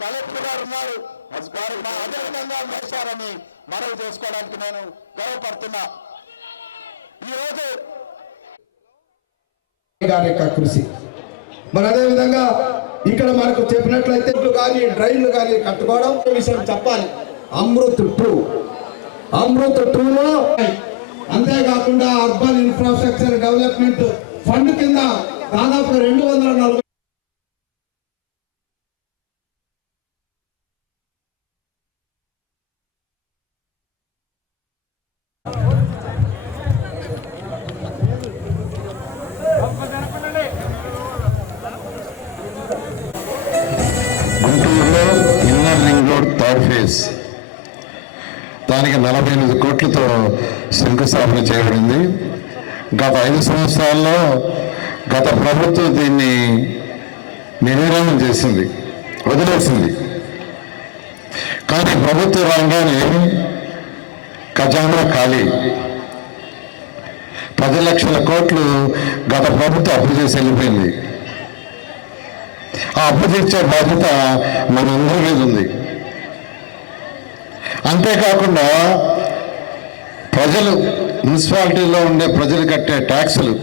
Collector గారు ఉన్నారు, వారు అదేవిధంగా చేశారని మనవి చేసుకోవడానికి నేను గర్వపడుతున్నా. ఈరోజు గారి యొక్క కృషి మరి అదేవిధంగా ఇక్కడ మనకు చెప్పినట్లయితే కానీ డ్రైన్లు కానీ కట్టుకోవడం విషయం చెప్పాలి. అమృత్ 2లో అంతేకాకుండా అర్బన్ ఇన్ఫ్రాస్ట్రక్చర్ డెవలప్మెంట్ ఫండ్ కింద దాదాపు 240 దానికి 48 కోట్లతో శంకుస్థాపన చేయబడింది. గత 5 సంవత్సరాల్లో గత ప్రభుత్వం దీన్ని నిర్వీర్యం చేసింది, వదిలేసింది. కానీ ప్రభుత్వ రంగాన్ని ఖజానా ఖాళీ. 10 లక్షల కోట్లు గత ప్రభుత్వం అప్పు చేసి వెళ్ళిపోయింది. ఆ అప్పు తీర్చే బాధ్యత మనందరి మీద ఉంది. అంతేకాకుండా ప్రజలు, మున్సిపాలిటీలో ఉండే ప్రజలు కట్టే ట్యాక్సులు,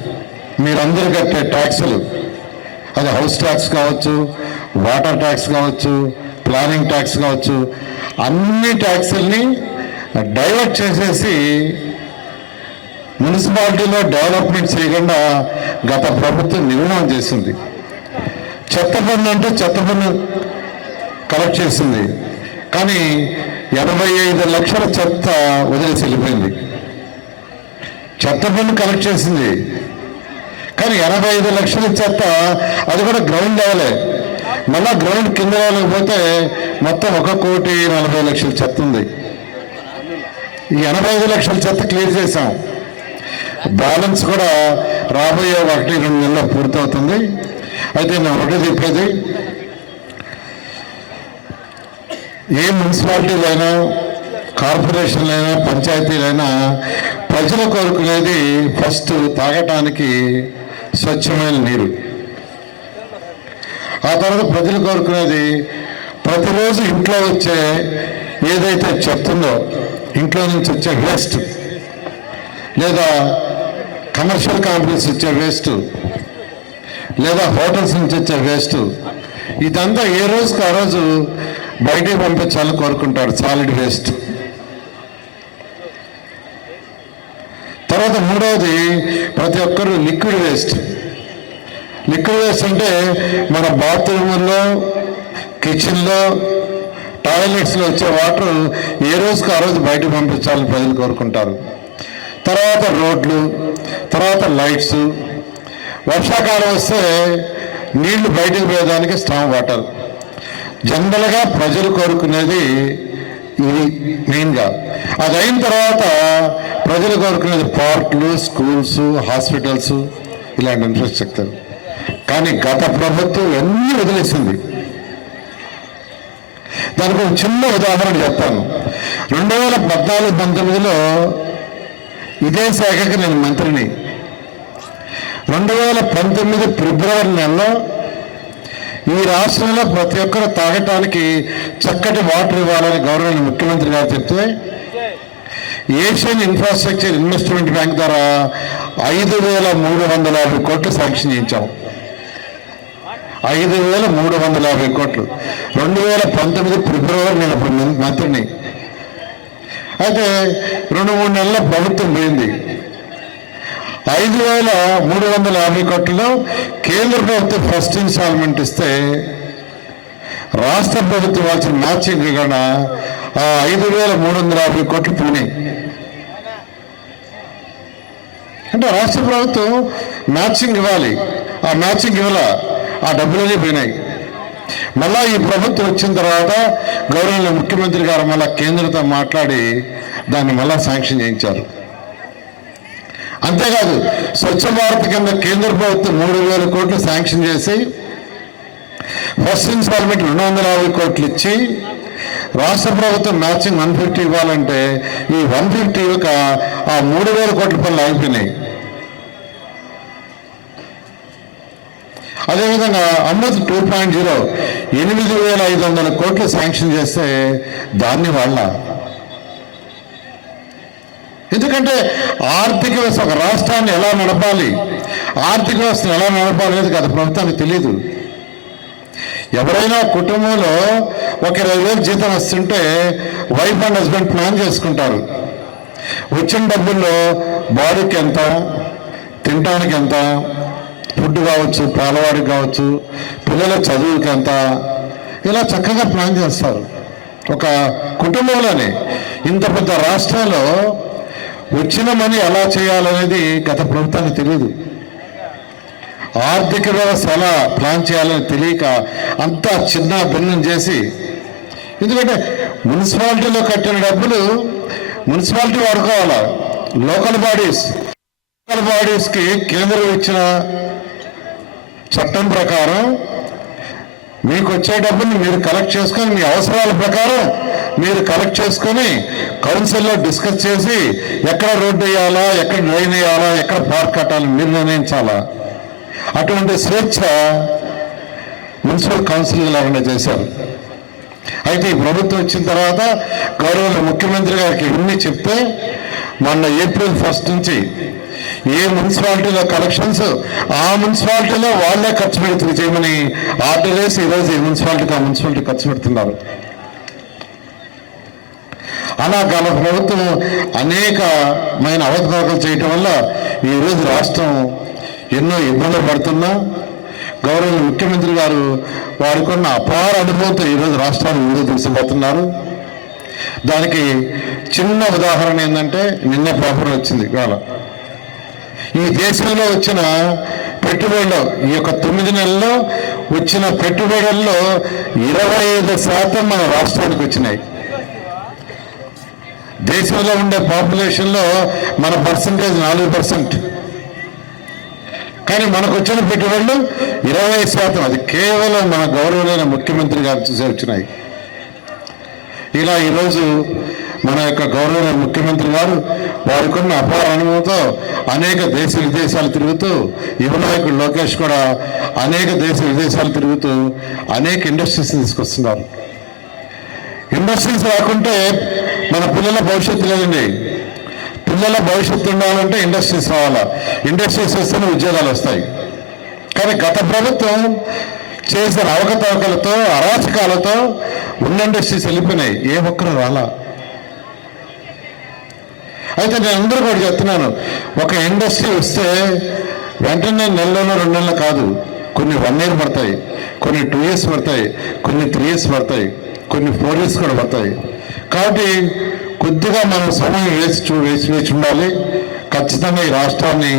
మీరందరూ కట్టే ట్యాక్సులు, అది హౌస్ ట్యాక్స్ కావచ్చు, వాటర్ ట్యాక్స్ కావచ్చు, ప్లానింగ్ ట్యాక్స్ కావచ్చు, అన్ని ట్యాక్సుల్ని డైవర్ట్ చేసేసి మున్సిపాలిటీలో డెవలప్మెంట్ చేయకుండా గత ప్రభుత్వం నిర్ణయం చేసింది. చెత్త పన్ను అంటే చెత్త పన్ను కలెక్ట్ చేసింది, కానీ 85 లక్షల చెత్త వదిలేసి వెళ్ళిపోయింది. చెత్త పన్ను కలెక్ట్ చేసింది, కానీ 85 లక్షల చెత్త అది కూడా గ్రౌండ్ లెవెలే. మళ్ళా గ్రౌండ్ కింద లెవెల్కి పోతే మొత్తం 1,40,00,000 చెత్త ఉంది. ఈ 85 లక్షల చెత్త క్లియర్ చేశాం. బ్యాలెన్స్ కూడా రాబోయే 1-2 నెలల్లో పూర్తవుతుంది. అయితే నేను ఒకటి చెప్పేది, ఏ మున్సిపాలిటీలైనా, కార్పొరేషన్లైనా, పంచాయతీలైనా ప్రజలు కోరుకునేది ఫస్ట్ తాగటానికి స్వచ్ఛమైన నీరు. ఆ తర్వాత ప్రజలు కోరుకునేది ప్రతిరోజు ఇంట్లో వచ్చే ఏదైతే చెప్తుందో, ఇంట్లో నుంచి వచ్చే వేస్ట్, లేదా కమర్షియల్ కాంప్లెక్స్ వచ్చే వేస్ట్, లేదా హోటల్స్ నుంచి వచ్చే వేస్ట్, ఇదంతా ఏ రోజుకి ఆ రోజు బయటికి పంపించాలని కోరుకుంటాడు, సాలిడ్ వేస్ట్. తర్వాత మూడవది ప్రతి ఒక్కరు లిక్విడ్ వేస్ట్. లిక్విడ్ వేస్ట్ అంటే మన బాత్రూముల్లో, కిచెన్లో, టాయిలెట్స్లో వచ్చే వాటర్ ఏ రోజుకి ఆ రోజు బయటకు పంపించాలని ప్రజలు కోరుకుంటారు. తర్వాత రోడ్లు, తర్వాత లైట్స్. వర్షాకాలం వస్తే నీళ్లు బయటకు పోయేదానికి స్టామ్ వాటర్. జనరల్గా ప్రజలు కోరుకునేది ఇది మెయిన్గా. అది అయిన తర్వాత ప్రజలు కోరుకునేది పార్కులు, స్కూల్స్, హాస్పిటల్స్, ఇలాంటి ఇన్ఫ్రాస్ట్రక్చర్. కానీ గత ప్రభుత్వం అన్నీ వదిలేసింది. దానికి ఒక చిన్న ఉదాహరణ చెప్తాను. 2014-19లో ఇదే శాఖకి నేను మంత్రిని. 2019 ఫిబ్రవరి నెలలో ఈ రాష్ట్రంలో ప్రతి ఒక్కరు తాగటానికి చక్కటి వాటర్ ఇవ్వాలని గవర్నమెంట్ ముఖ్యమంత్రి గారు చెప్తే ఏషియన్ ఇన్ఫ్రాస్ట్రక్చర్ ఇన్వెస్ట్మెంట్ బ్యాంక్ ద్వారా 5,350 కోట్లు శాంక్షన్ చేయించాం. 5,350 కోట్లు. 2019 ఫిబ్రవరి నేను అప్పుడు మంత్రిని. అయితే 2-3 నెలల ప్రభుత్వం పోయింది. 5,350 కోట్లలో కేంద్ర ప్రభుత్వం ఫస్ట్ ఇన్స్టాల్మెంట్ ఇస్తే రాష్ట్ర ప్రభుత్వం వచ్చిన మ్యాచింగ్ కూడా ఆ 5,350 కోట్లు పోయినాయి. అంటే రాష్ట్ర ప్రభుత్వం మ్యాచింగ్ ఇవ్వాలి, ఆ మ్యాచింగ్ ఇవ్వాల, ఆ డబ్బులన్నీ పోయినాయి. మళ్ళా ఈ ప్రభుత్వం వచ్చిన తర్వాత గౌరవ ముఖ్యమంత్రి గారు మళ్ళా కేంద్రంతో మాట్లాడి దాన్ని మళ్ళా శాంక్షన్ చేయించారు. అంతేకాదు స్వచ్ఛ భారత్ కింద కేంద్ర ప్రభుత్వం 3,000 కోట్లు శాంక్షన్ చేసి ఫస్ట్ ఇన్స్టాల్మెంట్ 250 కోట్లు ఇచ్చి రాష్ట్ర ప్రభుత్వం మ్యాచింగ్ 150 ఇవ్వాలంటే ఈ 150 ఒక ఆ 3,000 కోట్ల పనులు ఆగిపోయినాయి. అదేవిధంగా అమృత్ 2.0 8,500 కోట్లు శాంక్షన్ చేస్తే దాన్ని వాళ్ళ. ఎందుకంటే ఆర్థిక వ్యవస్థ, ఒక రాష్ట్రాన్ని ఎలా నడపాలి, ఆర్థిక వ్యవస్థను ఎలా నడపాలి అనేది గత ప్రభుత్వానికి తెలియదు. ఎవరైనా కుటుంబంలో ఒక 20,000 జీతం వస్తుంటే వైఫ్ అండ్ హస్బెండ్ ప్లాన్ చేసుకుంటారు. వచ్చిన డబ్బుల్లో బాడీకి ఎంత, తినడానికి ఎంత, ఫుడ్ కావచ్చు, పాలవాడికి కావచ్చు, పిల్లల చదువుకి ఎంత, ఇలా చక్కగా ప్లాన్ చేస్తారు. ఒక కుటుంబంలోనే ఇంత పెద్ద రాష్ట్రంలో వచ్చిన మనీ ఎలా చేయాలనేది గత ప్రభుత్వానికి తెలియదు. ఆర్థిక వ్యవస్థ ఎలా ప్లాన్ చేయాలని తెలియక అంతా చిన్న భిన్నం చేసి, ఎందుకంటే మున్సిపాలిటీలో కట్టిన డబ్బులు మున్సిపాలిటీ వాడుకోవాలి. లోకల్ బాడీస్కి కేంద్రం ఇచ్చిన చట్టం ప్రకారం మీకు వచ్చే డబ్బుని మీరు కలెక్ట్ చేసుకొని మీ అవసరాల ప్రకారం మీరు కలెక్ట్ చేసుకొని కౌన్సిల్లో డిస్కస్ చేసి ఎక్కడ రోడ్డు వేయాలా, ఎక్కడ డ్రైన్ వేయాలా, ఎక్కడ పార్క్ కట్టాలి మీరు నిర్ణయించాలా. అటువంటి స్వేచ్ఛ మున్సిపల్ కౌన్సిల్ లేకుండా చేశారు. అయితే ఈ ప్రభుత్వం వచ్చిన తర్వాత గౌరవ ముఖ్యమంత్రి గారికి ఇవన్నీ చెప్తే మొన్న April 1 నుంచి ఏ మున్సిపాలిటీలో కలెక్షన్స్ ఆ మున్సిపాలిటీలో వాళ్ళే ఖర్చు పెడుతుంది చేయమని ఆర్డర్ వేసి ఈరోజు ఈ మున్సిపాలిటీకి ఆ మున్సిపాలిటీ ఖర్చు పెడుతున్నారు. అలా గల ప్రభుత్వం అనేకమైన అవకతవకలు చేయటం వల్ల ఈరోజు రాష్ట్రం ఎన్నో ఇబ్బందులు పడుతున్నా గౌరవ ముఖ్యమంత్రి గారు వారికున్న అపార అనుభవంతో ఈరోజు రాష్ట్రాన్ని ముందుకు తీసుకుపోతున్నారు. దానికి చిన్న ఉదాహరణ ఏంటంటే నిన్న పేపర్ వచ్చింది ఇవాళ ఈ దేశంలో వచ్చిన పెట్టుబడులు ఈ యొక్క 9 నెలల్లో వచ్చిన పెట్టుబడుల్లో 25% మన రాష్ట్రానికి వచ్చినాయి. దేశంలో ఉండే పాపులేషన్లో మన పర్సంటేజ్ 4%, కానీ మనకు వచ్చిన పెట్టుబడులు 25%. అది కేవలం మన గౌరవమైన ముఖ్యమంత్రి గారు చూసే వచ్చినాయి. ఇలా ఈరోజు మన యొక్క గౌరవమైన ముఖ్యమంత్రి గారు వారికున్న అపార అనుభవంతో అనేక దేశ విదేశాలు తిరుగుతూ, యువ నాయకుడు లోకేష్ కూడా అనేక దేశ విదేశాలు తిరుగుతూ అనేక ఇండస్ట్రీస్ తీసుకొస్తున్నారు. ఇండస్ట్రీస్ రాకుంటే మన పిల్లల భవిష్యత్తు లేదండి. పిల్లల భవిష్యత్తు ఉండాలంటే ఇండస్ట్రీస్ రావాలా, ఇండస్ట్రీస్ వస్తేనే ఉద్యోగాలు వస్తాయి. కానీ గత ప్రభుత్వం చేసిన అవకతవకలతో అరాచకాలతో ఉన్న ఇండస్ట్రీస్ వెళ్ళిపోయినాయి, ఏ ఒక్కరు రాలా. అయితే నేను అందరూ కూడా చెప్తున్నాను, ఒక ఇండస్ట్రీ వస్తే వెంటనే నెలలోనో 2 నెలలు కాదు, కొన్ని 1 year పడతాయి, కొన్ని 2 years పడతాయి, కొన్ని 3 years పడతాయి, కొన్ని 4 years కూడా పడతాయి. కాబట్టి కొద్దిగా మనం సమయం వేచి ఉండాలి. ఖచ్చితంగా ఈ రాష్ట్రాన్ని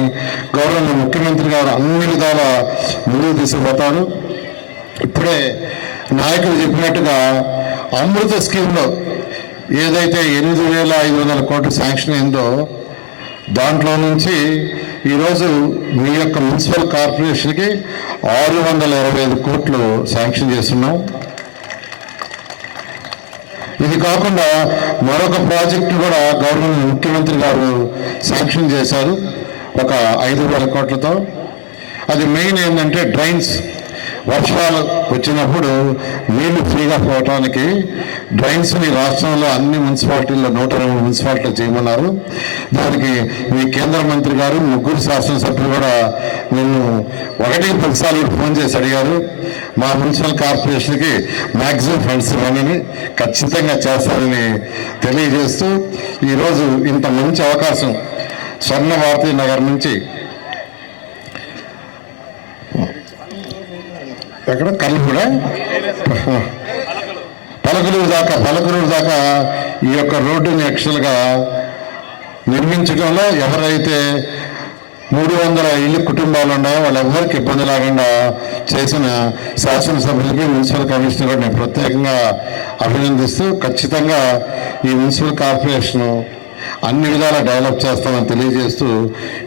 గౌరవ ముఖ్యమంత్రి గారు అన్ని విధాల ముందుకు తీసుకుపోతారు. ఇప్పుడే నాయకులు చెప్పినట్టుగా అమృత స్కీమ్లో ఏదైతే 8,500 కోట్లు శాంక్షన్ అయిందో దాంట్లో నుంచి ఈరోజు మీ యొక్క మున్సిపల్ కార్పొరేషన్కి 625 కోట్లు శాంక్షన్ చేస్తున్నాం. ఇది కాకుండా మరొక ప్రాజెక్టు కూడా గవర్నమెంట్ ముఖ్యమంత్రి గారు శాంక్షన్ చేశారు ఒక 5,000 కోట్లతో. అది మెయిన్ ఏంటంటే డ్రైన్స్, వర్షాలు వచ్చినప్పుడు నీళ్లు ఫ్రీగా పోవటానికి డ్రైన్స్ని రాష్ట్రంలో అన్ని మున్సిపాలిటీల్లో 120 మున్సిపాలిటీలో చేయమన్నారు. దానికి మీ కేంద్ర మంత్రి గారు 3 శాసనసభ్యులు కూడా నిన్ను 1-10 సార్లు ఫోన్ చేసి అడిగారు. మా మున్సిపల్ కార్పొరేషన్కి మ్యాక్సిమం ఫండ్స్ ఇవ్వని ఖచ్చితంగా చేస్తారని తెలియజేస్తూ ఈరోజు ఇంత మంచి అవకాశం స్వర్ణ భారతీ నగర్ నుంచి ఎక్కడ కర్లగూడ పలకలూరు దాకా ఈ యొక్క రోడ్డుని యాక్చువల్గా నిర్మించడంలో ఎవరైతే 300 ఇల్లు కుటుంబాలు ఉన్నాయో వాళ్ళెవరికి ఇబ్బంది లేకుండా చేసిన శాసనసభ్యులకి మున్సిపల్ కమిషనర్ కూడా నేను ప్రత్యేకంగా అభినందిస్తూ ఖచ్చితంగా ఈ మున్సిపల్ కార్పొరేషన్ అన్ని విధాలా డెవలప్ చేస్తామని తెలియజేస్తూ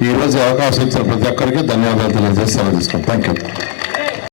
ఈరోజు అవకాశం ఇచ్చిన ప్రతి ఒక్కరికి ధన్యవాదాలు తెలియజేస్తామని తీసుకుంటాం. Thank you.